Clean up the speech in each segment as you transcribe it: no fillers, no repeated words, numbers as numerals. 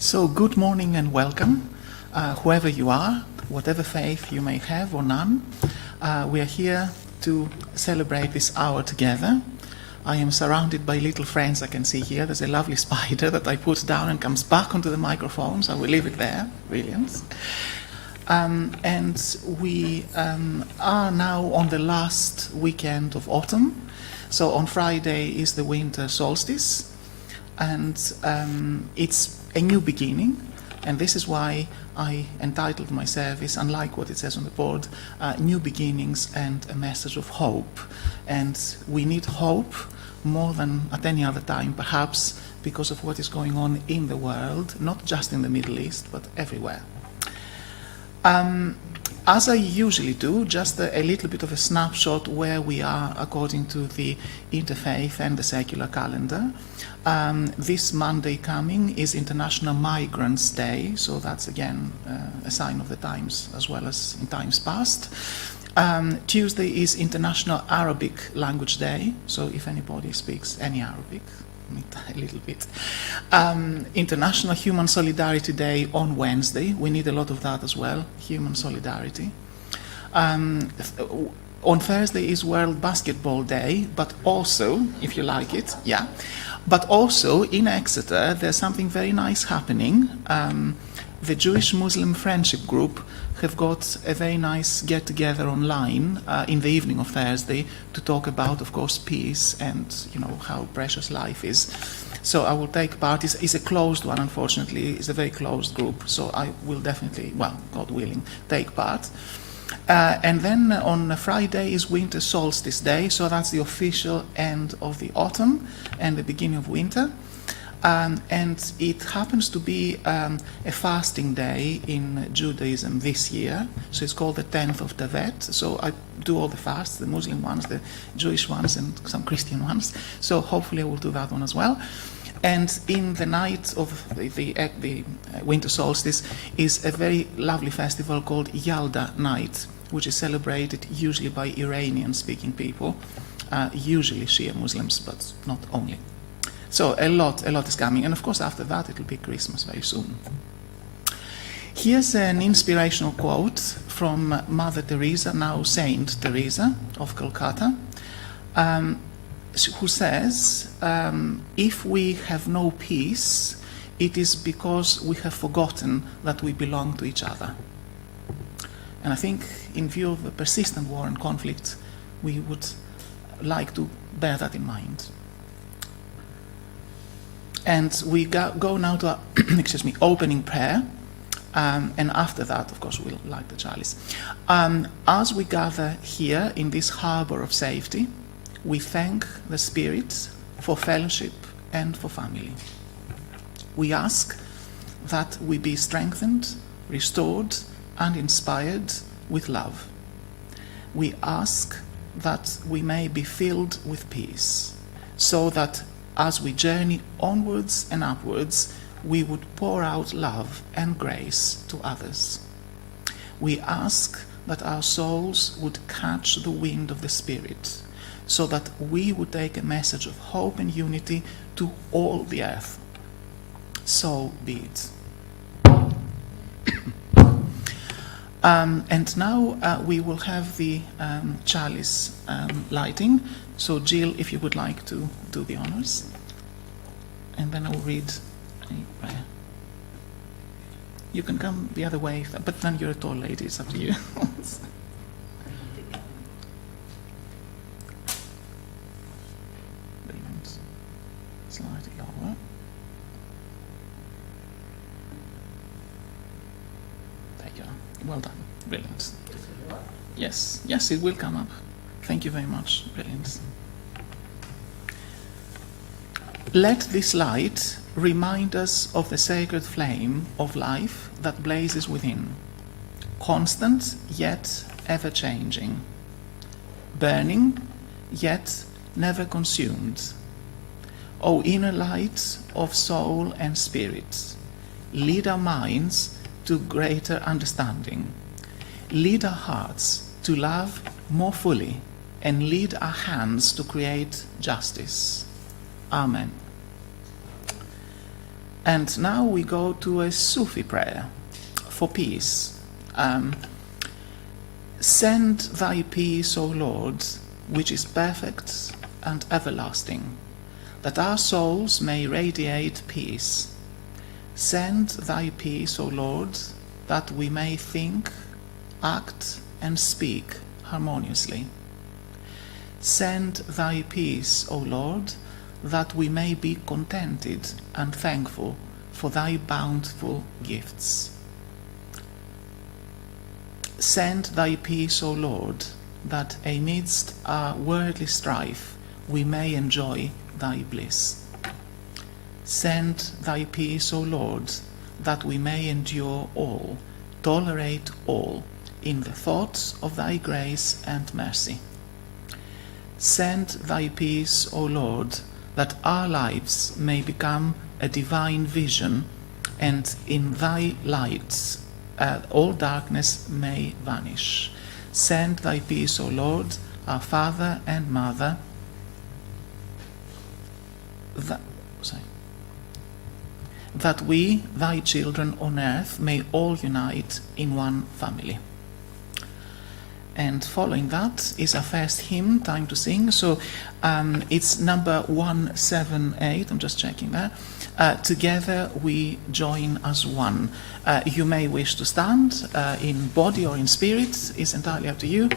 So good morning and welcome, whoever you are, whatever faith you may have or none. We are here to celebrate this hour together. I am surrounded by little friends I can see here. There's a lovely spider that I put down and comes back onto the microphone, so I will leave it there. Brilliant. And we are now on the last weekend of autumn. So on Friday is the winter solstice, and it's a new beginning, and this is why I entitled my service, unlike what it says on the board, New Beginnings and a Message of Hope. And we need hope more than at any other time, perhaps because of what is going on in the world, not just in the Middle East, but everywhere. As I usually do, just a little bit of a snapshot where we are according to the interfaith and the secular calendar. This Monday coming is International Migrants Day, so that's again a sign of the times as well as in times past. Tuesday is International Arabic Language Day, so if anybody speaks any Arabic, a little bit. International Human Solidarity Day on Wednesday. We need a lot of that as well, human solidarity. On Thursday is World Basketball Day, but also, if you like it, yeah. But also in Exeter, there's something very nice happening. The Jewish-Muslim Friendship Group have got a very nice get-together online in the evening of Thursday to talk about, of course, peace and, you know, how precious life is. So I will take part. It's a closed one, unfortunately. It's a very closed group, so I will definitely, well, God willing, take part. And then on Friday is Winter Solstice Day, so that's the official end of the autumn and the beginning of winter. And it happens to be a fasting day in Judaism this year, so it's called the 10th of Tevet. So I do all the fasts, the Muslim ones, the Jewish ones, and some Christian ones. So hopefully I will do that one as well. And in the night of the winter solstice is a very lovely festival called Yalda Night, which is celebrated usually by Iranian-speaking people, usually Shia Muslims, but not only. So a lot is coming, and of course after that it will be Christmas very soon. Here's an inspirational quote from Mother Teresa, now Saint Teresa of Calcutta, who says, if we have no peace, it is because we have forgotten that we belong to each other. And I think in view of the persistent war and conflict, we would like to bear that in mind. And we go now to our opening prayer, and after that, of course, we'll light the chalice. As we gather here in this harbor of safety, we thank the Spirit for fellowship and for family. We ask that we be strengthened, restored, and inspired with love. We ask that we may be filled with peace, so that as we journey onwards and upwards, we would pour out love and grace to others. We ask that our souls would catch the wind of the Spirit, so that we would take a message of hope and unity to all the earth. So be it. And now we will have the chalice lighting. So Jill, if you would like to do the honors. And then I will read a prayer. You can come the other way, but then you're a tall lady, it's up to you. Brilliant. Slightly lower. There you are. Well done. Brilliant. Yes, it will come up. Thank you very much. Brilliant. Let this light remind us of the sacred flame of life that blazes within, constant yet ever-changing, burning yet never consumed. O inner light of soul and spirit, lead our minds to greater understanding. Lead our hearts to love more fully, and lead our hands to create justice. Amen. And now we go to a Sufi prayer for peace. Send thy peace, O Lord, which is perfect and everlasting, that our souls may radiate peace. Send thy peace, O Lord, that we may think, act, and speak harmoniously. Send thy peace, O Lord, that we may be contented and thankful for thy bountiful gifts. Send thy peace, O Lord, that amidst our worldly strife we may enjoy thy bliss. Send thy peace, O Lord, that we may endure all, tolerate all, in the thoughts of thy grace and mercy. Send thy peace, O Lord, that our lives may become a divine vision, and in thy lights all darkness may vanish. Send thy peace, O Lord, our Father and Mother, that we, thy children on earth, may all unite in one family. And following that is our first hymn, Time to Sing. So it's number 178, I'm just checking that. Together we join as one. You may wish to stand in body or in spirit, it's entirely up to you,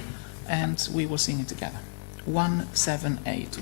and we will sing it together. 178.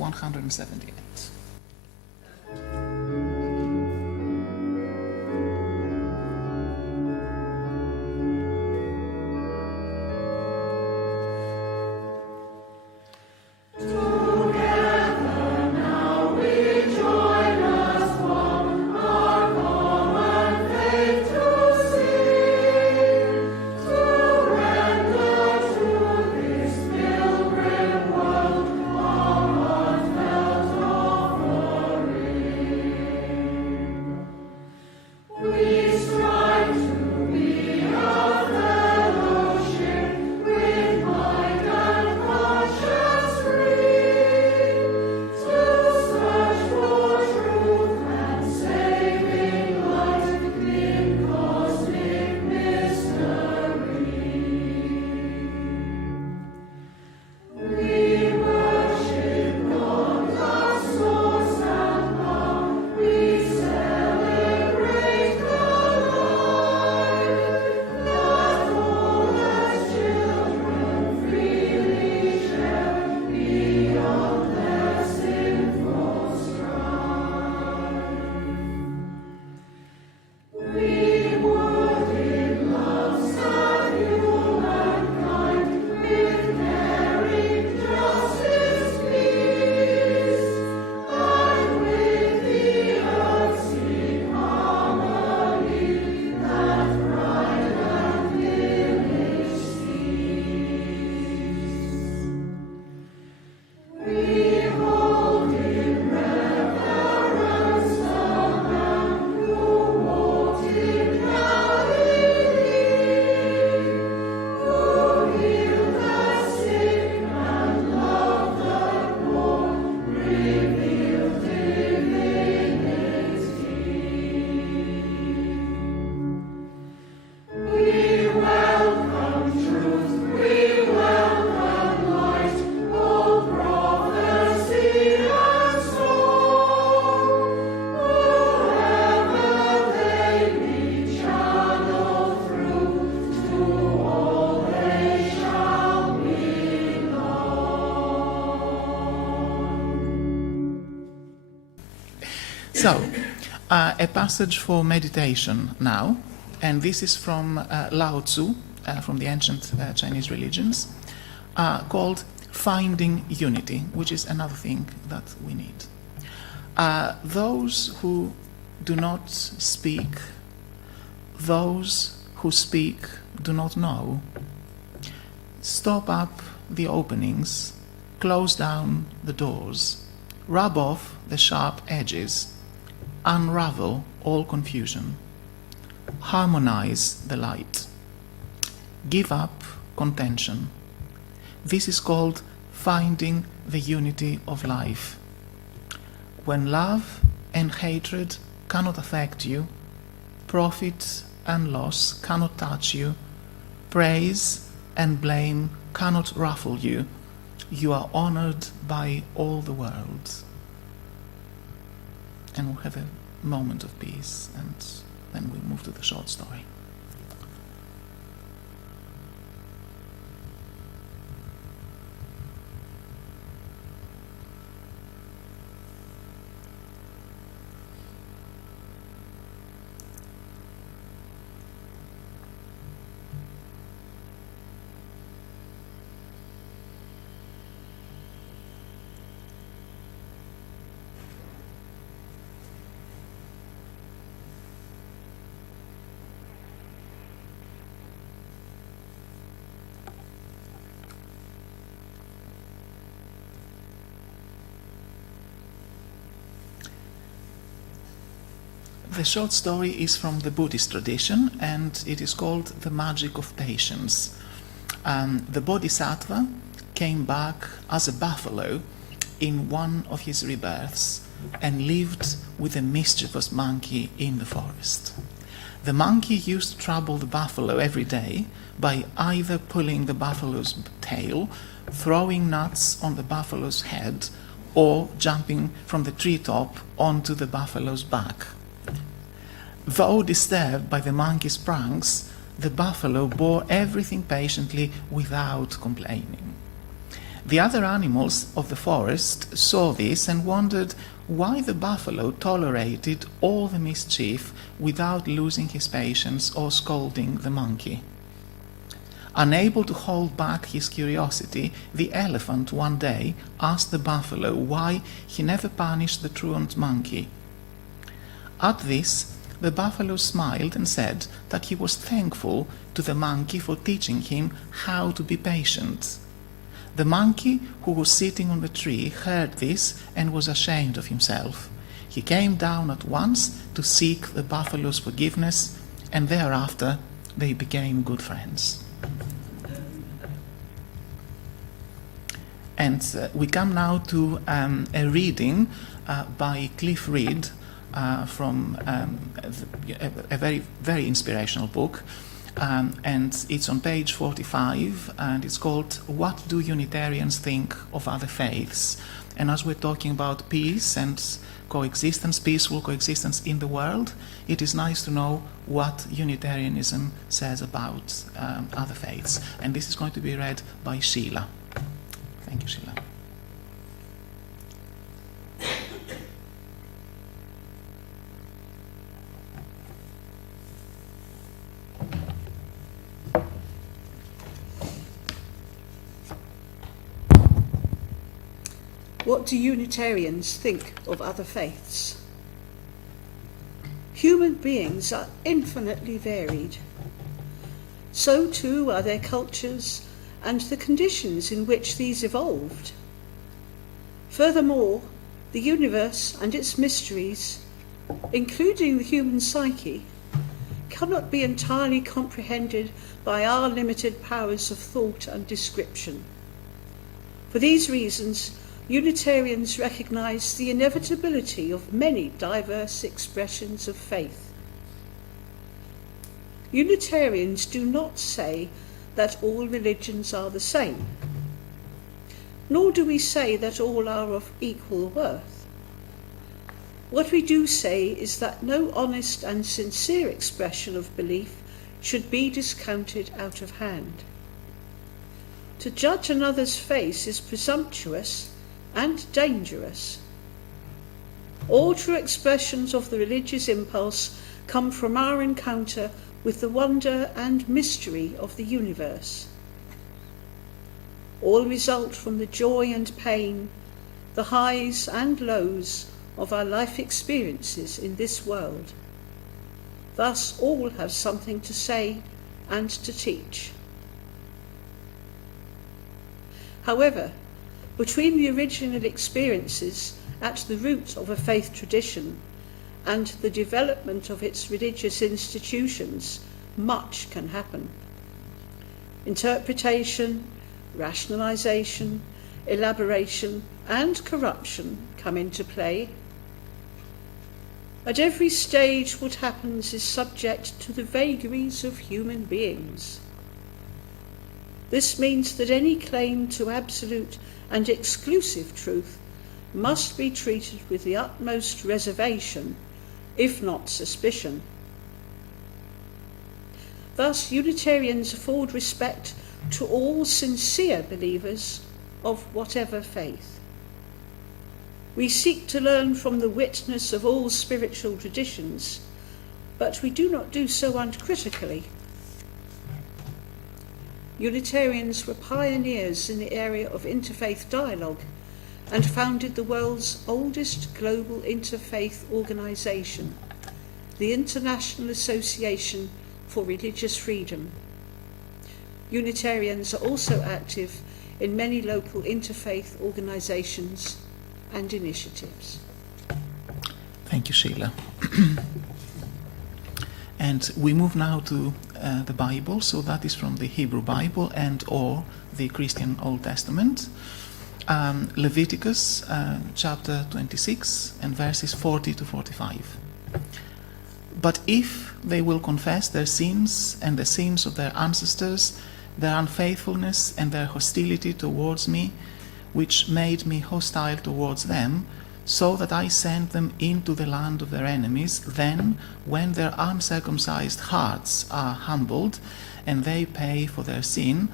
So, a passage for meditation now, and this is from Lao Tzu, from the ancient Chinese religions, called Finding Unity, which is another thing that we need. Those who do not speak, those who speak do not know. Stop up the openings, close down the doors, rub off the sharp edges, unravel all confusion, harmonize the light, give up contention. This is called finding the unity of life. When love and hatred cannot affect you, profit and loss cannot touch you, praise and blame cannot ruffle you. You are honored by all the world. And we'll have a moment of peace, and then we'll move to the short story. The short story is from the Buddhist tradition, and it is called The Magic of Patience. The Bodhisattva came back as a buffalo in one of his rebirths and lived with a mischievous monkey in the forest. The monkey used to trouble the buffalo every day by either pulling the buffalo's tail, throwing nuts on the buffalo's head, or jumping from the treetop onto the buffalo's back. Though disturbed by the monkey's pranks, the buffalo bore everything patiently without complaining. The other animals of the forest saw this and wondered why the buffalo tolerated all the mischief without losing his patience or scolding the monkey. Unable to hold back his curiosity, the elephant one day asked the buffalo why he never punished the truant monkey. At this, the buffalo smiled and said that he was thankful to the monkey for teaching him how to be patient. The monkey, who was sitting on the tree, heard this and was ashamed of himself. He came down at once to seek the buffalo's forgiveness, and thereafter they became good friends. And we come now to a reading by Cliff Reed, from a very, very inspirational book, and it's on page 45, and it's called What Do Unitarians Think of Other Faiths? And as we're talking about peace and coexistence, peaceful coexistence in the world, it is nice to know what Unitarianism says about other faiths. And this is going to be read by Sheila. Thank you, Sheila. What do Unitarians think of other faiths? Human beings are infinitely varied. So too are their cultures and the conditions in which these evolved. Furthermore, the universe and its mysteries, including the human psyche, cannot be entirely comprehended by our limited powers of thought and description. For these reasons, Unitarians recognize the inevitability of many diverse expressions of faith. Unitarians do not say that all religions are the same, nor do we say that all are of equal worth. What we do say is that no honest and sincere expression of belief should be discounted out of hand. To judge another's faith is presumptuous and dangerous. All true expressions of the religious impulse come from our encounter with the wonder and mystery of the universe. All result from the joy and pain, the highs and lows of our life experiences in this world. Thus all have something to say and to teach. However, between the original experiences at the root of a faith tradition and the development of its religious institutions, much can happen. Interpretation, rationalization, elaboration, and corruption come into play. At every stage what happens is subject to the vagaries of human beings. This means that any claim to absolute and exclusive truth must be treated with the utmost reservation, if not suspicion. Thus, Unitarians afford respect to all sincere believers of whatever faith. We seek to learn from the witness of all spiritual traditions, but we do not do so uncritically. Unitarians were pioneers in the area of interfaith dialogue and founded the world's oldest global interfaith organisation, the International Association for Religious Freedom. Unitarians are also active in many local interfaith organisations and initiatives. Thank you, Sheila. And we move now to the Bible, so that is from the Hebrew Bible and or the Christian Old Testament. Leviticus chapter 26 and verses 40 to 45. But if they will confess their sins and the sins of their ancestors, their unfaithfulness and their hostility towards me, which made me hostile towards them, so that I sent them into the land of their enemies, then, when their uncircumcised hearts are humbled, and they pay for their sin,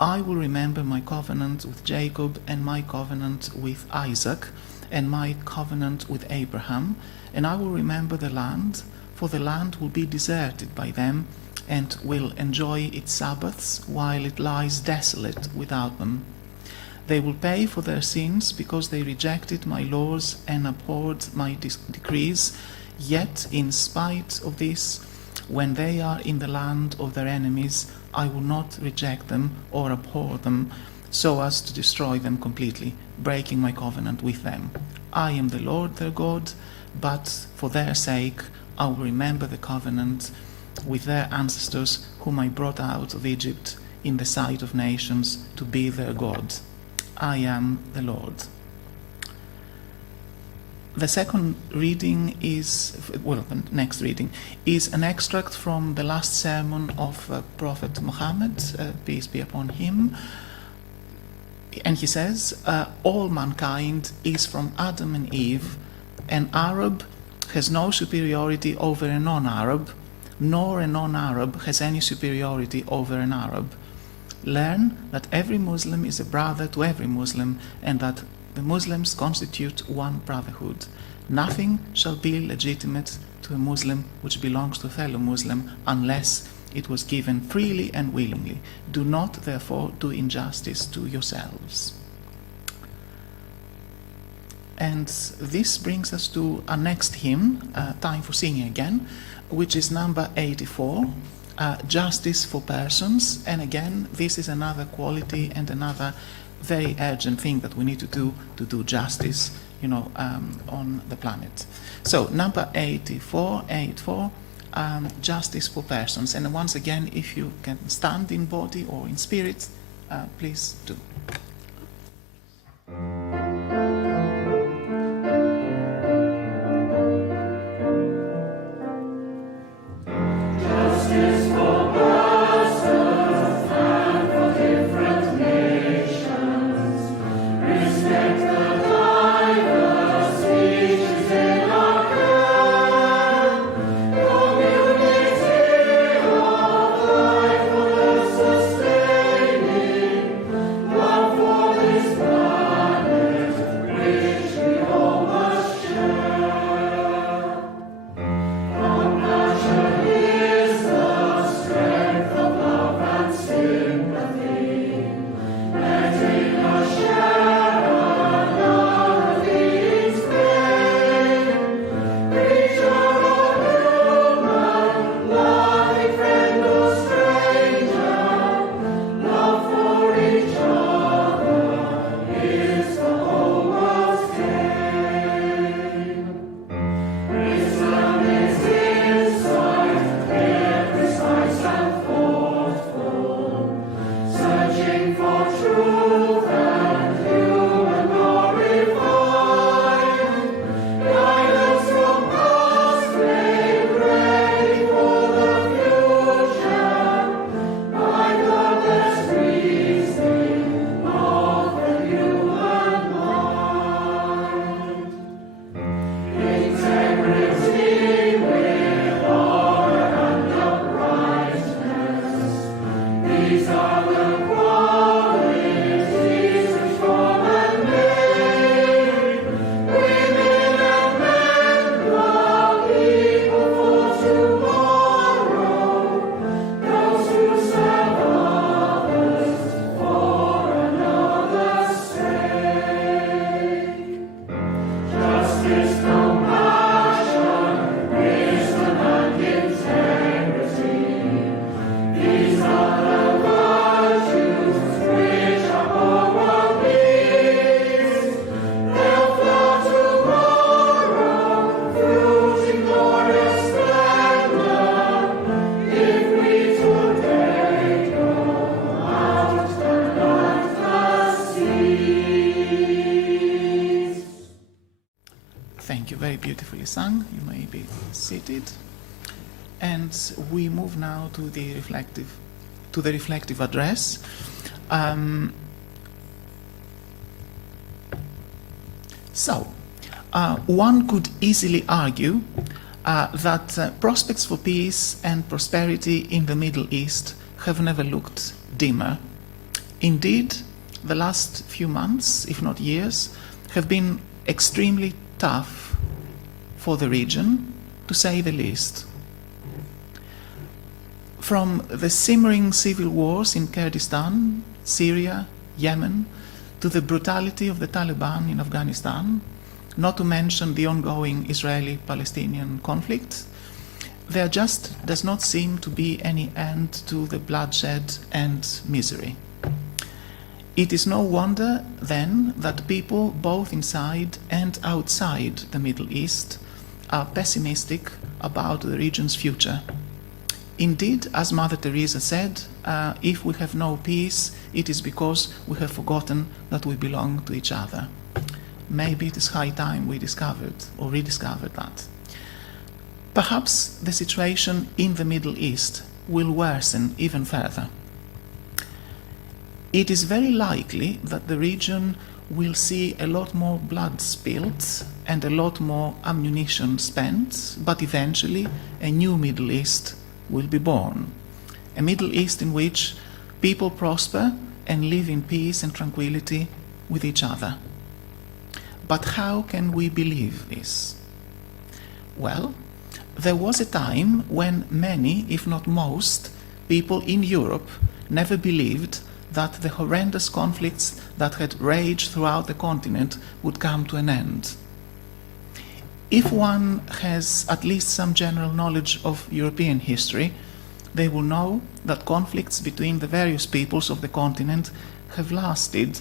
I will remember my covenant with Jacob, and my covenant with Isaac, and my covenant with Abraham, and I will remember the land, for the land will be deserted by them, and will enjoy its Sabbaths, while it lies desolate without them. They will pay for their sins, because they rejected my laws and abhorred my decrees. Yet, in spite of this, when they are in the land of their enemies, I will not reject them or abhor them, so as to destroy them completely, breaking my covenant with them. I am the Lord their God, but for their sake I will remember the covenant with their ancestors, whom I brought out of Egypt in the sight of nations, to be their God. I am the Lord. The second reading is, well, the next reading is an extract from the last sermon of Prophet Muhammad, peace be upon him. And he says, all mankind is from Adam and Eve. An Arab has no superiority over a non-Arab, nor a non-Arab has any superiority over an Arab. Learn that every Muslim is a brother to every Muslim, and that the Muslims constitute one brotherhood. Nothing shall be legitimate to a Muslim which belongs to a fellow Muslim unless it was given freely and willingly. Do not, therefore, do injustice to yourselves. And this brings us to our next hymn, Time for Singing Again, which is number 84. Justice for persons. And again, this is another quality and another very urgent thing that we need to do justice, on the planet. So number 84, justice for persons. And once again, if you can stand in body or in spirit, please do. One very beautifully sung. You may be seated. And we move now to the reflective address. One could easily argue that prospects for peace and prosperity in the Middle East have never looked dimmer. Indeed, the last few months, if not years, have been extremely tough for the region, to say the least. From the simmering civil wars in Kurdistan, Syria, Yemen, to the brutality of the Taliban in Afghanistan, not to mention the ongoing Israeli-Palestinian conflict, there just does not seem to be any end to the bloodshed and misery. It is no wonder, then, that people both inside and outside the Middle East are pessimistic about the region's future. Indeed, as Mother Teresa said, if we have no peace, it is because we have forgotten that we belong to each other. Maybe it is high time we discovered or rediscovered that. Perhaps the situation in the Middle East will worsen even further. It is very likely that the region will see a lot more blood spilled and a lot more ammunition spent, but eventually a new Middle East will be born. A Middle East in which people prosper and live in peace and tranquility with each other. But how can we believe this? Well, there was a time when many, if not most, people in Europe never believed that the horrendous conflicts that had raged throughout the continent would come to an end. If one has at least some general knowledge of European history, they will know that conflicts between the various peoples of the continent have lasted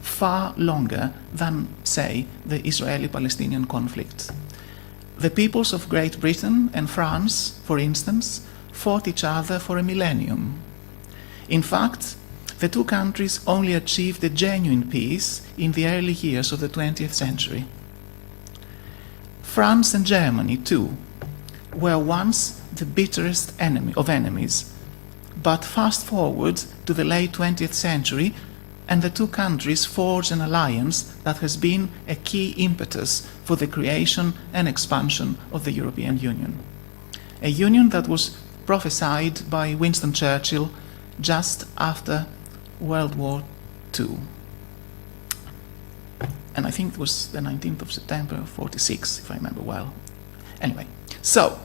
far longer than, say, the Israeli-Palestinian conflict. The peoples of Great Britain and France, for instance, fought each other for a millennium. In fact, the two countries only achieved a genuine peace in the early years of the 20th century. France and Germany, too, were once the bitterest of enemies, but fast forward to the late 20th century and the two countries forged an alliance that has been a key impetus for the creation and expansion of the European Union. A union that was prophesied by Winston Churchill just after World War II. And I think it was the 19th of September of 46, if I remember well. Anyway, so,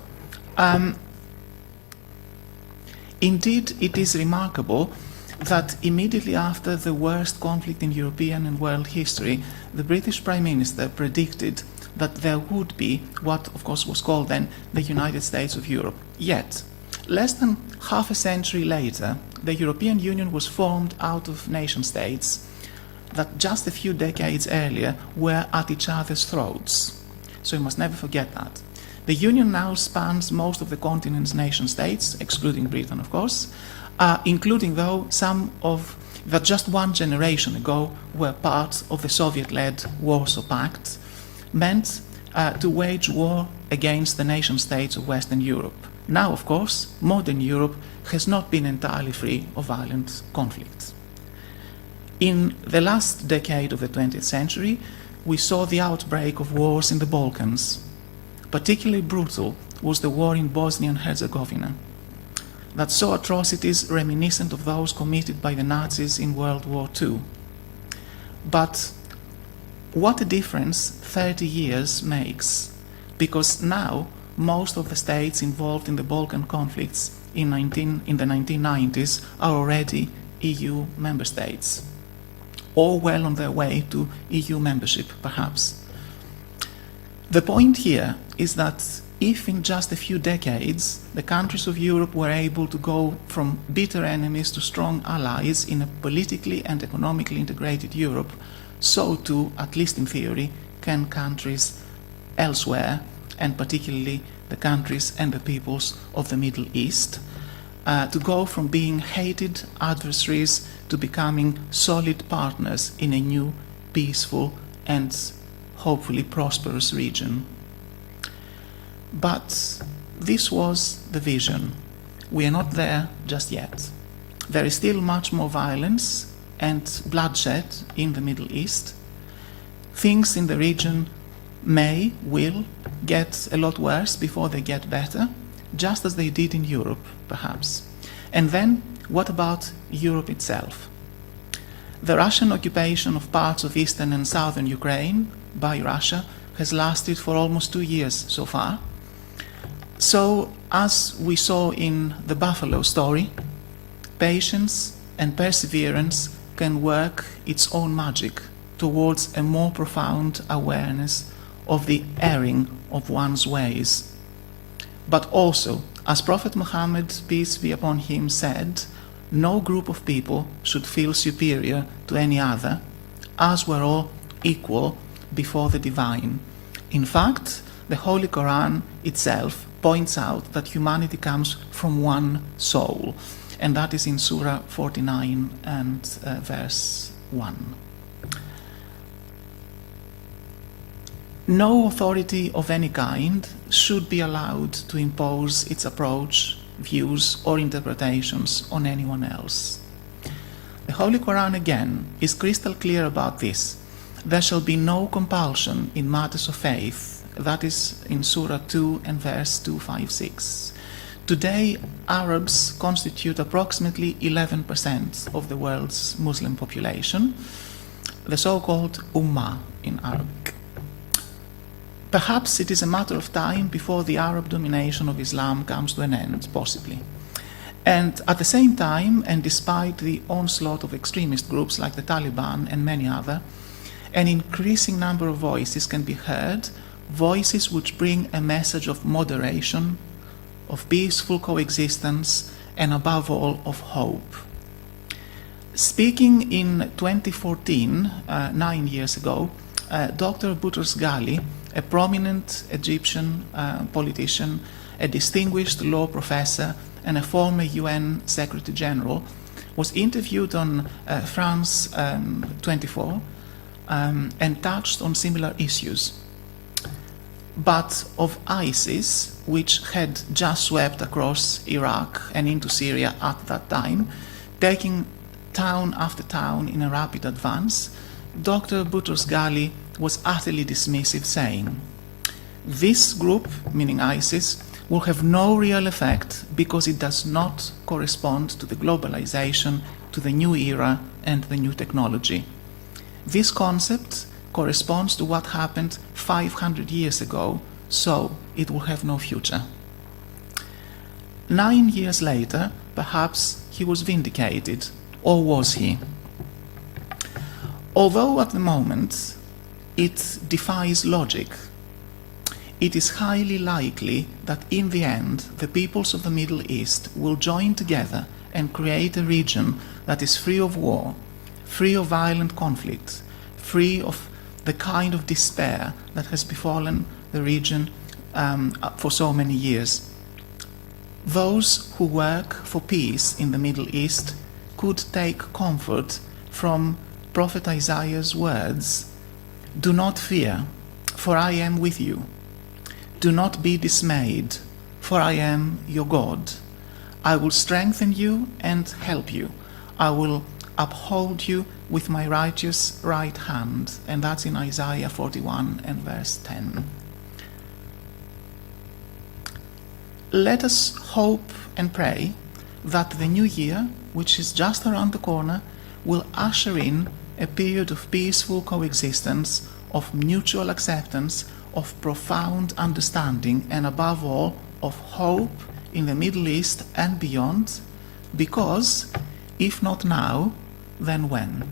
indeed it is remarkable that immediately after the worst conflict in European and world history, the British Prime Minister predicted that there would be what, of course, was called then the United States of Europe. Yet, less than half a century later, the European Union was formed out of nation-states that just a few decades earlier were at each other's throats. So you must never forget that. The Union now spans most of the continent's nation-states, excluding Britain, of course, including, though, some of that just one generation ago were part of the Soviet-led Warsaw Pact, meant to wage war against the nation-states of Western Europe. Now, of course, modern Europe has not been entirely free of violent conflict. In the last decade of the 20th century, we saw the outbreak of wars in the Balkans. Particularly brutal was the war in Bosnia and Herzegovina, that saw atrocities reminiscent of those committed by the Nazis in World War II. But what a difference 30 years makes, because now most of the states involved in the Balkan conflicts in the 1990s are already EU member states, or well on their way to EU membership, perhaps. The point here is that if in just a few decades the countries of Europe were able to go from bitter enemies to strong allies in a politically and economically integrated Europe, so too, at least in theory, can countries elsewhere, and particularly the countries and the peoples of the Middle East, to go from being hated adversaries to becoming solid partners in a new, peaceful and hopefully prosperous region. But this was the vision. We are not there just yet. There is still much more violence and bloodshed in the Middle East. Things in the region will get a lot worse before they get better, just as they did in Europe, perhaps. And then, what about Europe itself? The Russian occupation of parts of eastern and southern Ukraine by Russia has lasted for almost 2 years so far. So, as we saw in the Buffalo story, patience and perseverance can work its own magic towards a more profound awareness of the erring of one's ways. But also, as Prophet Muhammad, peace be upon him, said, no group of people should feel superior to any other, as we're all equal before the divine. In fact, the Holy Quran itself points out that humanity comes from one soul, and that is in Surah 49 and verse 1. No authority of any kind should be allowed to impose its approach, views, or interpretations on anyone else. The Holy Quran again is crystal clear about this. There shall be no compulsion in matters of faith. That is in Surah 2 and verse 256. Today, Arabs constitute approximately 11% of the world's Muslim population, the so-called Ummah in Arabic. Perhaps it is a matter of time before the Arab domination of Islam comes to an end, possibly. And at the same time, and despite the onslaught of extremist groups like the Taliban and many others, an increasing number of voices can be heard, voices which bring a message of moderation, of peaceful coexistence, and above all, of hope. Speaking in 2014, 9 years ago, Dr. Boutros Ghali, a prominent Egyptian politician, a distinguished law professor, and a former UN Secretary General, was interviewed on France 24 and touched on similar issues. But of ISIS, which had just swept across Iraq and into Syria at that time, taking town after town in a rapid advance, Dr. Boutros Ghali was utterly dismissive, saying, "This group, meaning ISIS, will have no real effect because it does not correspond to the globalization, to the new era and the new technology. This concept corresponds to what happened 500 years ago, so it will have no future." 9 years later, perhaps he was vindicated, or was he? Although at the moment it defies logic, it is highly likely that in the end the peoples of the Middle East will join together and create a region that is free of war, free of violent conflict, free of the kind of despair that has befallen the region for so many years. Those who work for peace in the Middle East could take comfort from Prophet Isaiah's words, "Do not fear, for I am with you. Do not be dismayed, for I am your God. I will strengthen you and help you. I will uphold you with my righteous right hand." And that's in Isaiah 41 and verse 10. Let us hope and pray that the new year, which is just around the corner, will usher in a period of peaceful coexistence, of mutual acceptance, of profound understanding, and above all, of hope in the Middle East and beyond, because if not now, then when?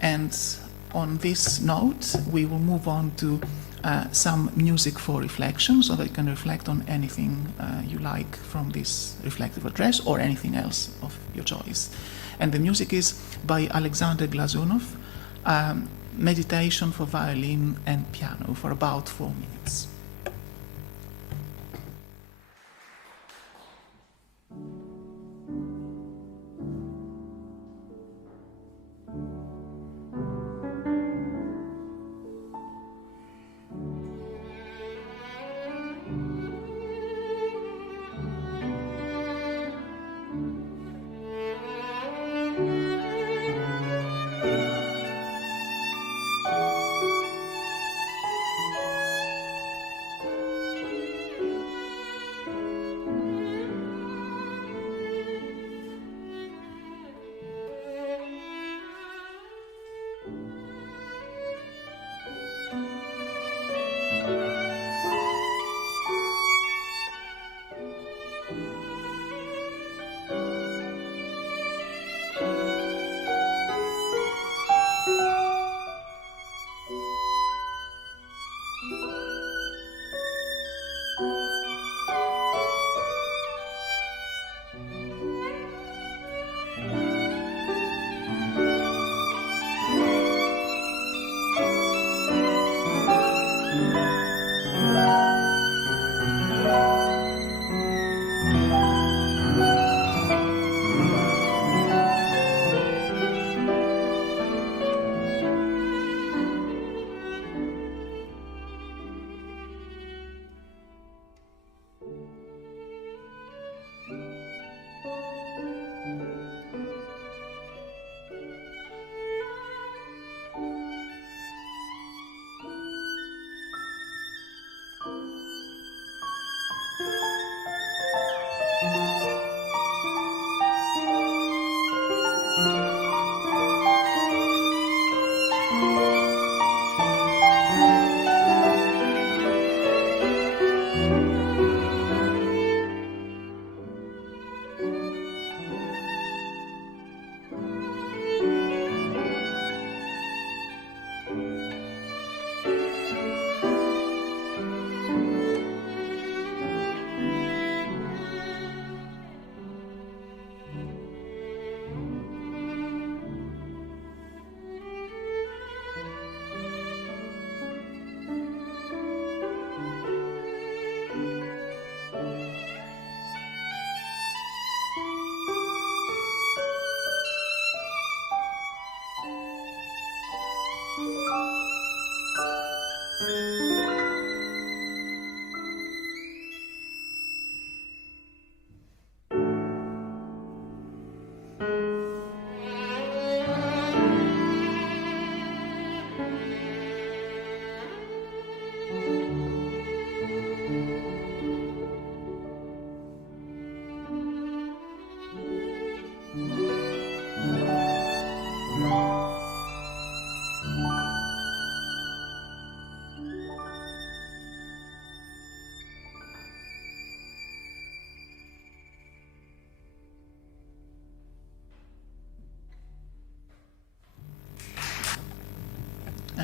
And on this note, we will move on to some music for reflection, so that you can reflect on anything you like from this reflective address or anything else of your choice. And the music is by Alexander Glazunov, Meditation for Violin and Piano, for about 4 minutes.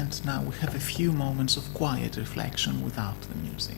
And now we have a few moments of quiet reflection without the music.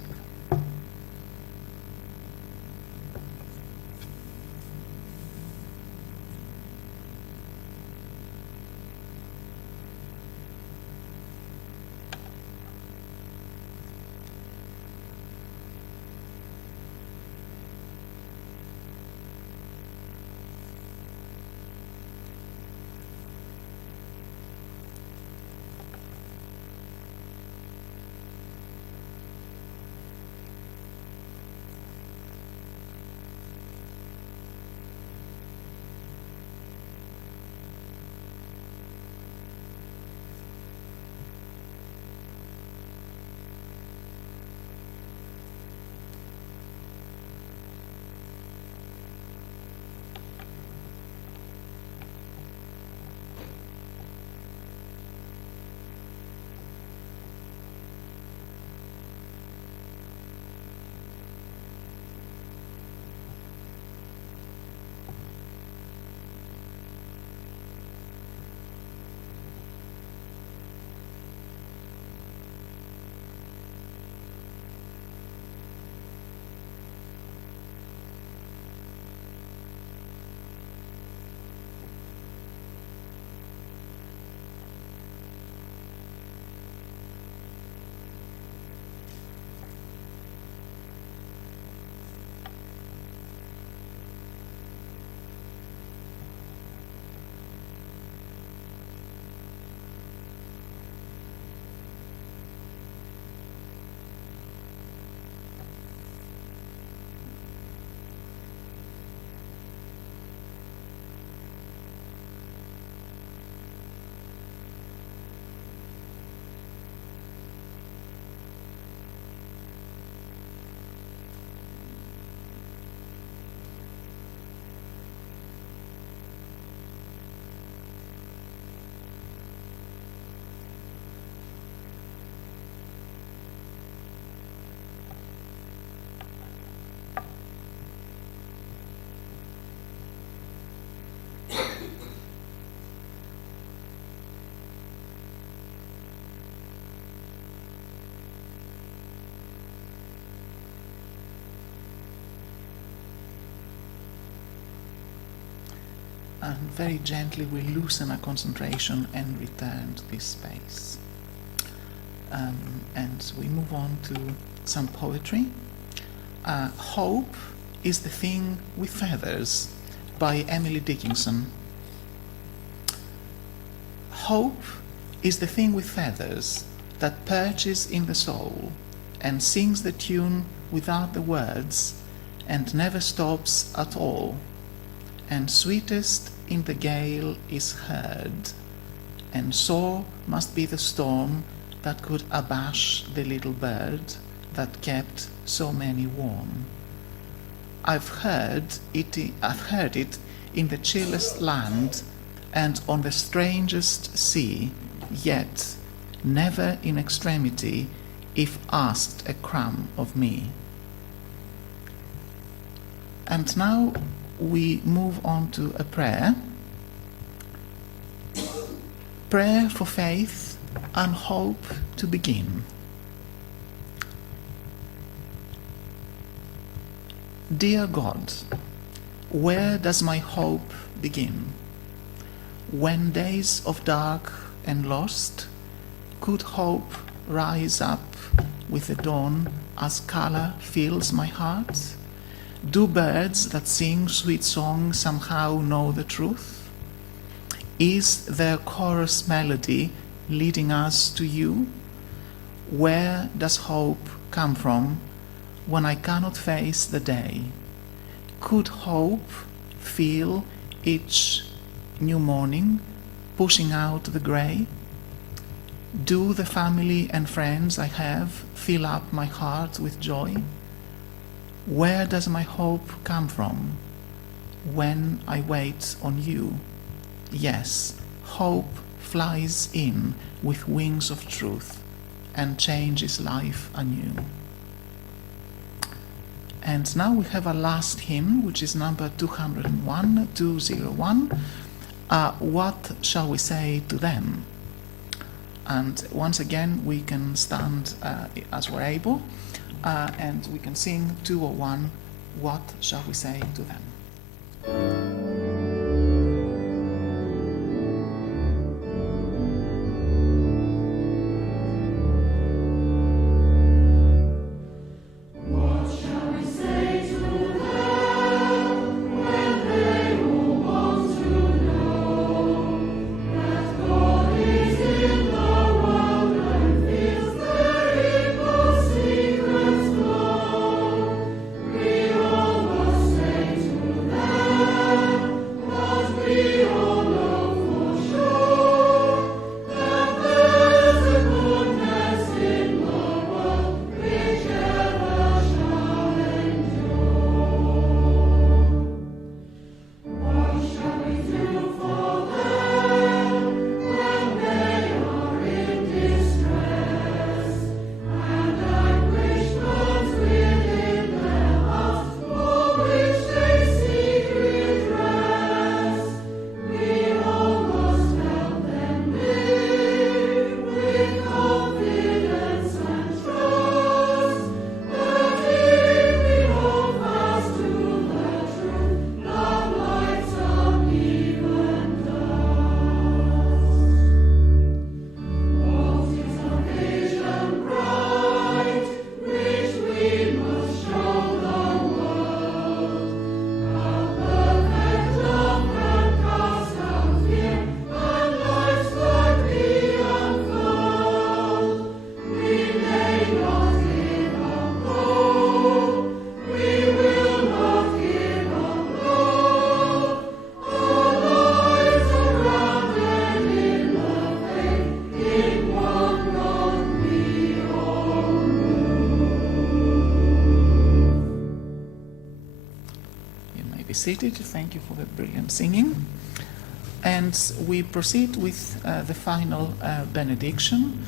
And very gently we loosen our concentration and return to this space. And we move on to some poetry. Hope is the Thing with Feathers by Emily Dickinson. Hope is the thing with feathers that perches in the soul and sings the tune without the words and never stops at all, and sweetest in the gale is heard, and sore must be the storm that could abash the little bird that kept so many warm. I've heard it in the chillest land and on the strangest sea, yet never in extremity if asked a crumb of me. And now we move on to a prayer. Prayer for faith and hope to begin. Dear God, where does my hope begin? When days of dark and lost, could hope rise up with the dawn as color fills my heart? Do birds that sing sweet songs somehow know the truth? Is their chorus melody leading us to you? Where does hope come from when I cannot face the day? Could hope feel each new morning pushing out the grey? Do the family and friends I have fill up my heart with joy? Where does my hope come from when I wait on you? Yes, hope flies in with wings of truth and changes life anew. And now we have a last hymn, which is number 201. What shall we say to them? And once again, we can stand as we're able, and we can sing 201, What Shall We Say to Them? Seated. Thank you for the brilliant singing. And we proceed with the final benediction.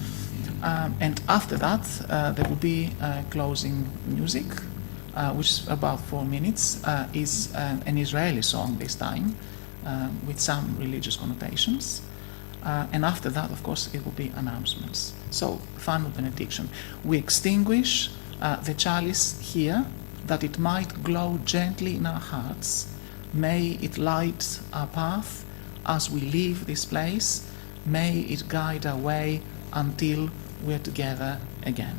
And after that, there will be closing music, which is about 4 minutes, is an Israeli song this time, with some religious connotations. And after that, of course, it will be announcements. So, final benediction. We extinguish the chalice here, that it might glow gently in our hearts. May it light our path as we leave this place. May it guide our way until we're together again.